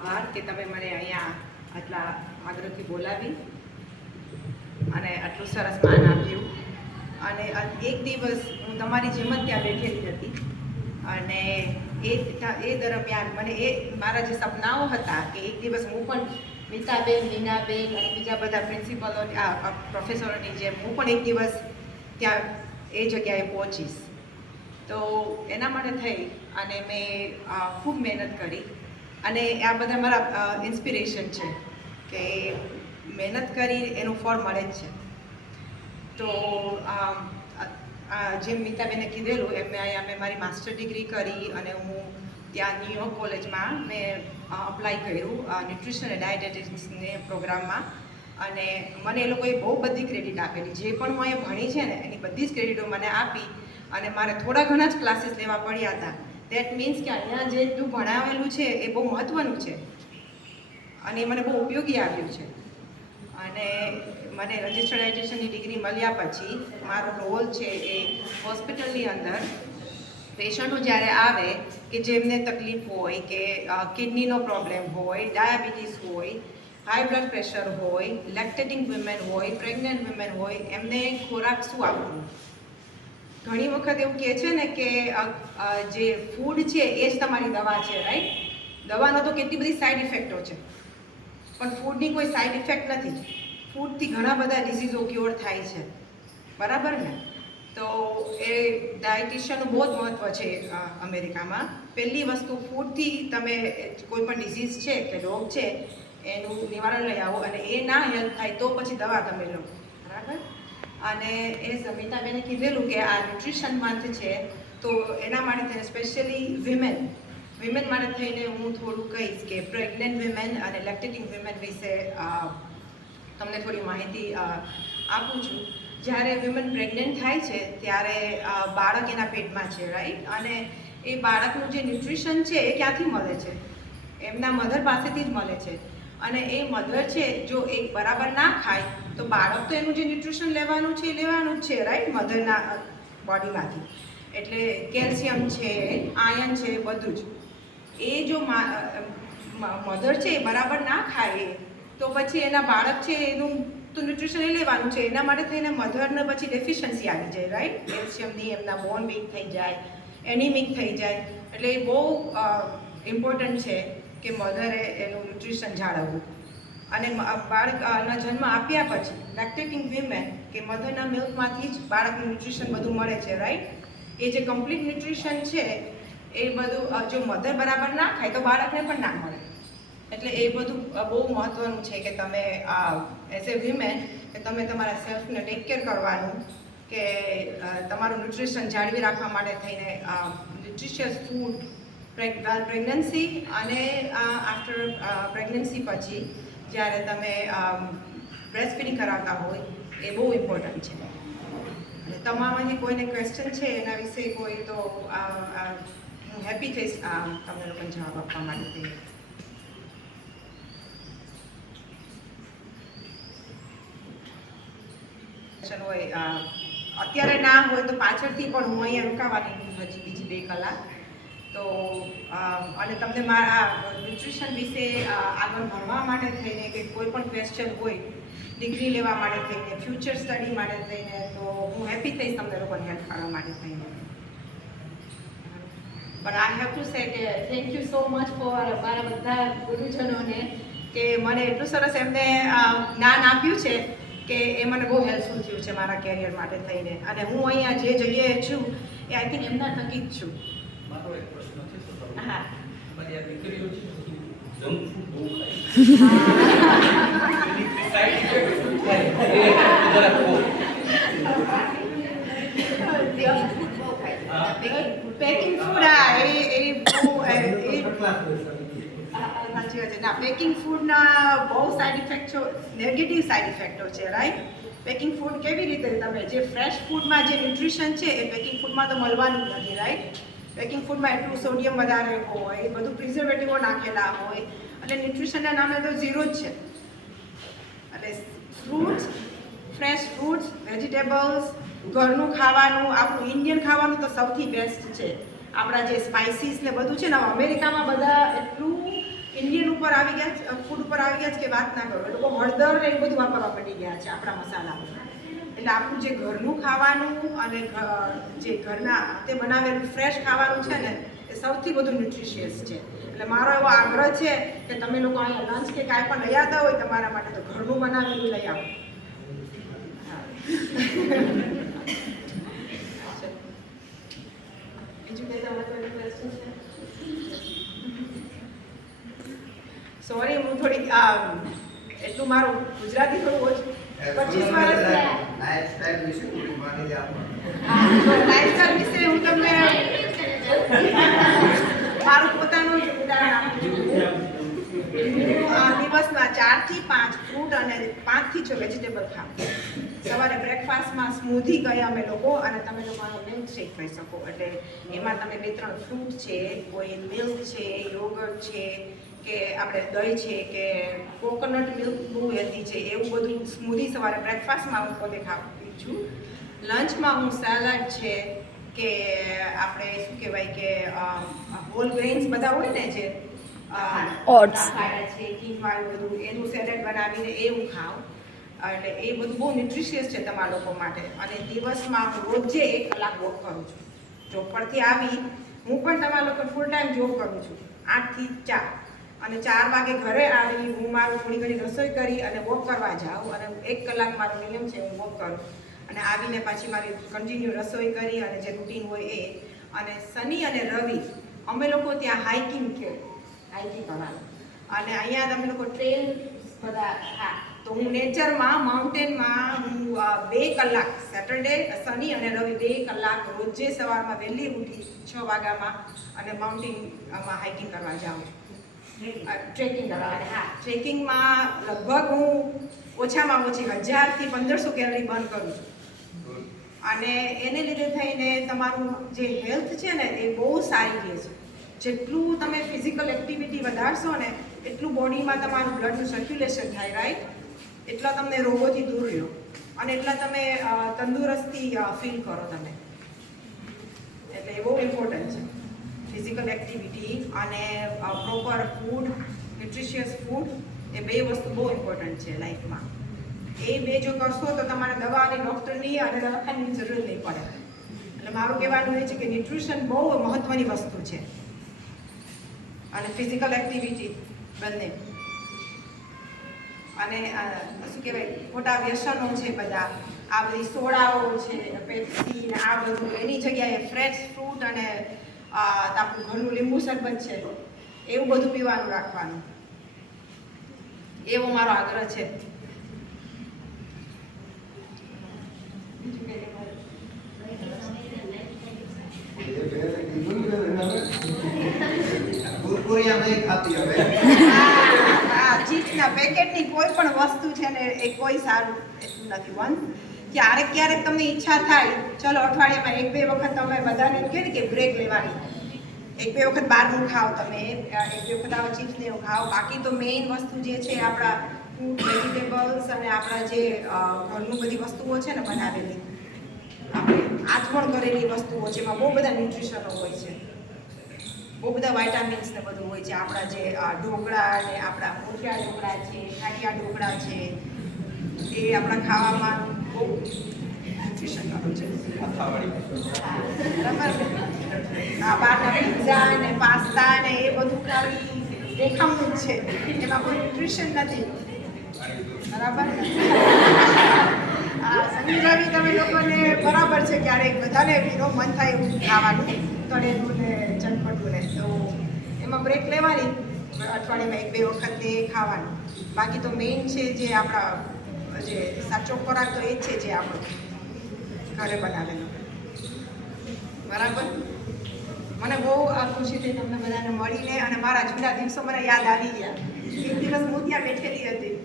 આભાર કે તમે મને અહીંયા આટલા આગ્રહથી બોલાવી અને આટલું સરસ માન આપ્યું. અને એક દિવસ હું તમારી જેમ જ ત્યાં બેઠેલી હતી અને એ દરમિયાન મને મારા જે સપનાઓ હતા કે એક દિવસ હું પણ નીતાબેન, નીનાબેન અને બીજા બધા પ્રિન્સિપલો, પ્રોફેસરોની જેમ હું પણ એક દિવસ ત્યાં એ જગ્યાએ પહોંચીશ. તો એના માટે થઈ અને મેં ખૂબ મહેનત કરી અને આ બધા મારા ઇન્સ્પિરેશન છે કે મહેનત કરી એનું ફળ મળે જ છે. તો જેમ મિતાબેને કીધેલું એમ અહીંયા મેં મારી માસ્ટર ડિગ્રી કરી અને હું ત્યાં ન્યુયોર્ક કોલેજમાં મેં અપ્લાય કર્યું ન્યુટ્રિશન અને ડાયટેટિક્સને પ્રોગ્રામમાં. અને મને એ લોકોએ બહુ બધી ક્રેડિટ આપેલી. જે પણ હું અહીંયા ભણી છે ને એની બધી જ ક્રેડિટો મને આપી અને મારે થોડા ઘણા જ ક્લાસીસ લેવા પડ્યા હતા. દેટ મીન્સ કે અહીંયા જેટલું ભણાવેલું છે એ બહુ મહત્ત્વનું છે અને એ મને બહુ ઉપયોગી આવ્યું છે. અને મને રજિસ્ટર્ડ ડાયટિશિયનની ડિગ્રી મળ્યા પછી મારો રોલ છે એ હોસ્પિટલની અંદર પેશન્ટો જ્યારે આવે કે જેમને તકલીફ હોય કે કિડનીનો પ્રોબ્લેમ હોય, ડાયાબિટીસ હોય, હાઈ બ્લડ પ્રેશર હોય, લેક્ટેટિંગ વિમેન હોય, પ્રેગ્નન્ટ વિમેન હોય, એમને ખોરાક શું આપવું. ઘણી વખત એવું કહે છે ને કે જે ફૂડ છે એ જ તમારી દવા છે, રાઈટ? દવાનો તો કેટલી બધી સાઈડ ઇફેક્ટો છે પણ ફૂડની કોઈ સાઈડ ઇફેક્ટ નથી. ફૂડથી ઘણા બધા ડિઝીઝો ક્યોર થાય છે, બરાબર ને? તો એ ડાયટિશિયનનું બહુ જ મહત્ત્વ છે અમેરિકામાં. પહેલી વસ્તુ, ફૂડથી તમે કોઈ પણ ડિઝીઝ છે કે રોગ છે એનું નિવારણ લઈ આવો અને એ ના હેલ્પ થાય તો પછી દવા તમે લો, બરાબર? અને એ સમિતાબેને કીધેલું કે આ ન્યુટ્રિશન મંથ છે તો એના માટે સ્પેશિયલી વિમેન માટે થઈને હું થોડું કહીશ કે પ્રેગ્નન્ટ વિમેન અને લેક્ટેટિંગ વિમેન વિશે તમને થોડી માહિતી આપું છું. જ્યારે વિમેન પ્રેગ્નન્ટ થાય છે ત્યારે બાળક એના પેટમાં છે, રાઈટ? અને એ બાળકનું જે ન્યુટ્રિશન છે એ ક્યાંથી મળે છે? એમના મધર પાસેથી જ મળે છે. અને એ મધર છે જો એ બરાબર ના ખાય તો બાળક તો એનું જે ન્યુટ્રિશન લેવાનું છે એ લેવાનું જ છે, રાઈટ? મધરના બોડીમાંથી. એટલે કેલ્શિયમ છે, આયર્ન છે, બધું જ. એ જો મધર છે એ બરાબર ના ખાય તો પછી એના બાળક છે એનું તો ન્યુટ્રિશન એ લેવાનું છે. એના માટે થઈને મધરને પછી ડેફિશિયન્સી આવી જાય, રાઈટ? કેલ્શિયમની, એમના બોન વીક થઈ જાય, એનિમિક થઈ જાય. એટલે એ બહુ ઇમ્પોર્ટન્ટ છે કે મધરે એનું ન્યુટ્રિશન જાળવવું. અને બાળકના જન્મ આપ્યા પછી લેક્ટેટિંગ વિમેન કે મધરના મિલ્કમાંથી જ બાળકનું ન્યુટ્રિશન બધું મળે છે, રાઈટ? એ જે કમ્પ્લીટ ન્યુટ્રિશન છે એ બધું જો મધર બરાબર ના ખાય તો બાળકને પણ ના મળે. એટલે એ બધું બહુ મહત્ત્વનું છે કે તમે એઝ એ વિમેન કે તમે તમારા સેલ્ફને ટેક કેર કરવાનું કે તમારું ન્યુટ્રિશન જાળવી રાખવા માટે થઈને ન્યુટ્રિશિયસ ફૂડ પ્રેગ્નન્સી અને આફ્ટર પ્રેગ્નન્સી પછી જ્યારે તમે બ્રેસ્ટ ફીડિંગ કરાવતા હોય એ બહુ ઇમ્પોર્ટન્ટ છે. અને તમારામાંથી કોઈને ક્વેશ્ચન છે એના વિશે કોઈ તો હું હેપી થઈશ તમને લોકોને જવાબ આપવા માટે. હોય અત્યારે ના હોય તો પાછળથી પણ હું અહીંયા રોકાવાની હજી બીજી 2 કલાક. તો અને તમને મારા ન્યુટ્રિશન વિશે આગળ ભણવા માટે થઈને કે કોઈ પણ ક્વેશ્ચન હોય, ડિગ્રી લેવા માટે થઈને, ફ્યુચર સ્ટડી માટે થઈને, તો હું હેપી થઈશ તમને લોકોને હેલ્પ કરવા માટે થઈને. પણ આઈ હેવ ટુ સે કે thank you so much for મારા બધા ગુરુજનોને કે મને એટલું સરસ એમને જ્ઞાન આપ્યું છે કે એ મને બહુ હેલ્પફુલ થયું છે મારા કેરિયર માટે થઈને. અને હું અહીંયા જે જગ્યાએ છું એ આઈ થિંક એમના થકી જ છું. મારો એક પ્રશ્ન છે તો હા, તમારી આ દીકરીઓ છે જંક ફૂડ બહુ ખાય પેકિંગ ફૂડ સાચી વાત છે. ના, પેકિંગ ફૂડના બહુ સાઈડ ઇફેક્ટો, નેગેટિવ સાઈડ ઇફેક્ટો છે, રાઈટ? પેકિંગ ફૂડ કેવી રીતે તમે જે ફ્રેશ ફૂડમાં જે ન્યુટ્રિશન છે એ પેકિંગ ફૂડમાં તો મળવાનું જ નથી, રાઈટ? પેકિંગ ફૂડમાં એટલું સોડિયમ વધારે હોય, એ બધું પ્રિઝર્વેટિવો નાખેલા હોય એટલે ન્યુટ્રિશનના નામે તો ઝીરો જ છે. એટલે ફ્રૂટ્સ, ફ્રેશ ફ્રૂટ્સ, વેજીટેબલ્સ, ઘરનું ખાવાનું, આપણું ઇન્ડિયન ખાવાનું તો સૌથી બેસ્ટ છે. આપણા જે સ્પાઇસીસ ને બધું છે ને, અમેરિકામાં બધા એટલું ઇન્ડિયન ઉપર આવી ગયા છે, ફૂડ ઉપર આવી ગયા છે કે વાત ના કરો. એ લોકો હળદર ને એવું બધું વાપરવા પડી ગયા છે આપણા મસાલા. એટલે આપણું જે ઘરનું ખાવાનું અને જે ઘરના તે બનાવેલું ફ્રેશ ખાવાનું છે ને એ સૌથી વધુ ન્યુટ્રિશિયસ છે. એટલે મારો એવો આગ્રહ છે કે તમે લોકો અહીંયા લંચ કે કાંઈ પણ લઈ આવતા હોય તમારા માટે તો ઘરનું બનાવેલું લઈ આવો. બીજું કંઈ તમારે ક્વેશ્ચન છે? સોરી, હું થોડી એટલું મારું ગુજરાતી થોડું ઓછું 25 વર્ષ લાઈફસ્ટાઈલ વિશે થોડી માહિતી આપો. લાઈફસ્ટાઈલ વિશે હું તમને મારું પોતાનું જ ઉદાહરણ આપું છું. હું દિવસમાં 4 થી 5 ફ્રૂટ અને 5 થી 6 વેજીટેબલ ખાઉં. સવારે બ્રેકફાસ્ટમાં સ્મૂધી કહીએ અમે લોકો, અને તમે લોકો આનો મિલ્ક શેક કહી શકો. એટલે એમાં તમે 2-3 ફ્રૂટ છે, કોઈ મિલ્ક છે, યોગર્ટ છે, કે આપણે દહીં છે, કે કોકોનટ મિલ્ક બહુ હેલ્ધી છે, એવું બધું સ્મૂધી સવારે બ્રેકફાસ્ટમાં હું પોતે ખાઉં છું. લંચમાં હું સેલડ છે, કે આપણે શું કહેવાય કે હોલ ગ્રેન્સ બધા હોય ને, જે ઓટ્સ છે, કીનવા, બધું એનું સેલેડ બનાવીને એ હું ખાઉં. એટલે એ બધું બહુ ન્યુટ્રિશિયસ છે તમારા લોકો માટે. અને દિવસમાં હું રોજે 1 કલાક વોક કરું છું. જોબ પરથી આવી હું પણ તમારા લોકો ફૂલ ટાઈમ જોબ કરું છું, 8 થી 4. અને 4 વાગે ઘરે આવી હું મારું થોડી ઘણી રસોઈ કરી અને વોક કરવા જાઉં. અને 1 કલાક મારો નિયમ છે, હું વોક કરું અને આવીને પાછી મારી કન્ટિન્યુ રસોઈ કરી અને જે રૂટીન હોય એ. અને શનિ અને રવિ અમે લોકો ત્યાં હાઇકિંગ કરવાનું. અને અહીંયા તમે લોકો ટ્રેલ બધા, હા, તો હું નેચરમાં, માઉન્ટેનમાં હું 2 કલાક સેટરડે, શનિ અને રવિ 2 કલાક રોજે સવારમાં વહેલી ઉઠી 6 વાગ્યામાં અને માઉન્ટેનમાં હાઇકિંગ કરવા જાઉં છું. ટ્રેકિંગ કરવા. હા, ટ્રેકિંગમાં લગભગ હું ઓછામાં ઓછી 1000 થી 1500 કેલરી બર્ન કરું છું. અને એને લીધે થઈને તમારું જે હેલ્થ છે ને એ બહુ સારી રહે છે. જેટલું તમે ફિઝિકલ એક્ટિવિટી વધારશો ને એટલું બોડીમાં તમારું બ્લડનું સર્ક્યુલેશન થાય, રાઈટ? એટલા તમને રોગોથી દૂર રહ્યો અને એટલા તમે તંદુરસ્તી ફીલ કરો તમે. એટલે એ બહુ ઇમ્પોર્ટન્ટ છે, ફિઝિકલ એક્ટિવિટી અને પ્રોપર ફૂડ, ન્યુટ્રિશિયસ ફૂડ. એ 2 વસ્તુ બહુ ઇમ્પોર્ટન્ટ છે લાઈફમાં. એ 2 જો કરશો તો તમારે દવાની, ડૉક્ટરની અને દવાખાની જરૂર નહીં પડે. એટલે મારું કહેવાનું એ છે કે ન્યુટ્રિશન બહુ મહત્ત્વની વસ્તુ છે અને ફિઝિકલ એક્ટિવિટી બંને. અને શું કહેવાય, ખોટા વ્યસનો છે બધા, આ બધી સોડાઓ છે, પેપ્સી ને આ બધું, એની જગ્યાએ ફ્રેશ ફ્રૂટ અને આપણું ઘરનું લીંબુ શરબત છે એવું બધું પીવાનું રાખવાનું. એવો મારો આગ્રહ છે. ચીપ્સના પેકેટની કોઈ પણ વસ્તુ છે ને એ કોઈ સારું એટલું નથી. ક્યારેક તમને ઈચ્છા થાય, ચલો અઠવાડિયામાં 1-2 વખત તમે બધાને એમ કહે ને કે બ્રેક લેવાની, 1-2 વખત બહારનું ખાઓ, તમે 1-2 વખત આવા ચિપ્સ ને એવું ખાઓ. બાકી તો મેઇન વસ્તુ જે છે આપણા ફ્રૂટ, વેજીટેબલ્સ અને આપણા જે ઘરનું બધી વસ્તુઓ છે ને બનાવેલી, આપણે આચમણ કરેલી વસ્તુઓ, જેમાં બહુ બધા ન્યુટ્રિશનો હોય છે, બહુ બધા વાઇટામિન્સ ને બધું હોય છે. આપણા જે ઢોકળા ને આપણા મોઠિયા ઢોકળા છે, ખાટિયા ઢોકળા છે, એ આપણા ખાવામાં બહુ ન્યુટ્રિશન વાળું છે. બરાબર. બહારના પિઝા ને પાસ્તા ને એ બધું ખાલી દેખાવનું જ છે, એમાં કોઈ ન્યુટ્રિશન નથી. બરાબર. શનિ રવિ તમે લોકોને બરાબર છે, ક્યારેક બધાને પીનો મન થાય એવું ખાવાનું, તળેલું ને ચટપટું ને, તો એમાં બ્રેક લેવાની, અઠવાડિયામાં 1-2 વખત એ ખાવાનું. બાકી તો મેઇન છે જે આપણા જે સાચો ખોરાક તો એ જ છે જે આપણો ઘરે બનાવેલો. બરાબર. મને બહુ ખુશી થઈ તમને બધાને મળીને, અને મારા જૂના દિવસો મને યાદ આવી ગયા. એક દિવસ હું ત્યાં બેઠેલી હતી